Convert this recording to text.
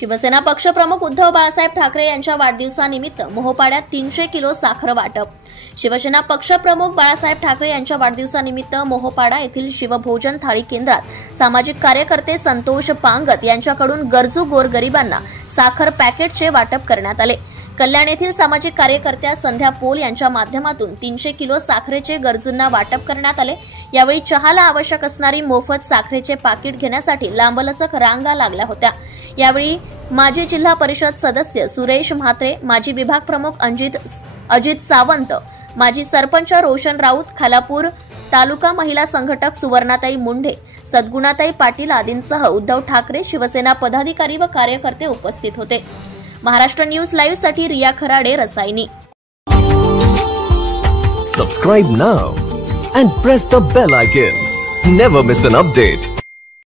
शिवसेना पक्षप्रमुख उद्धव बाळासाहेब ठाकरे यांच्या वाढदिवसानिमित्त मोहोपाड्यात 300 किलो साखर वाटप। शिवसेना पक्षप्रमुख बाळासाहेब ठाकरे यांच्या वाढदिवसानिमित्त मोहोपाडा येथील शिवभोजन थाळी केंद्रात सामाजिक कार्यकर्ते संतोष पांगत यांच्याकडून गरजू गोरगरिबांना साखर पॅकेटचे वाटप करण्यात आले। कल्याण येथील सामाजिक कार्यकर्त्या संध्या पोल यांच्या माध्यमातून 300 किलो साखरेचे गरजूंना वाटप करण्यात आले। यावेळी चहाला आवश्यक असणारी मोफत साखरेचे पाकिट घेण्यासाठी लांबलचक रांगा लागल्या होत्या। यावेळी माजी जिल्हा परिषद सदस्य सुरेश म्हात्रे, माजी विभाग प्रमुख अजित सावंत, माजी सरपंच रोशन राऊत, खालापूर तालुका महिला संघटक सुवर्णाताई मुंढे, सद्गुणाताई पाटील आदींसह उद्धव ठाकरे, शिवसेना पदाधिकारी व कार्यकर्ते उपस्थित होते। महाराष्ट्र न्यूज लाईव्ह साठी Riya Kharade, Rasayani. Subscribe now and press the bell icon. Never miss an update.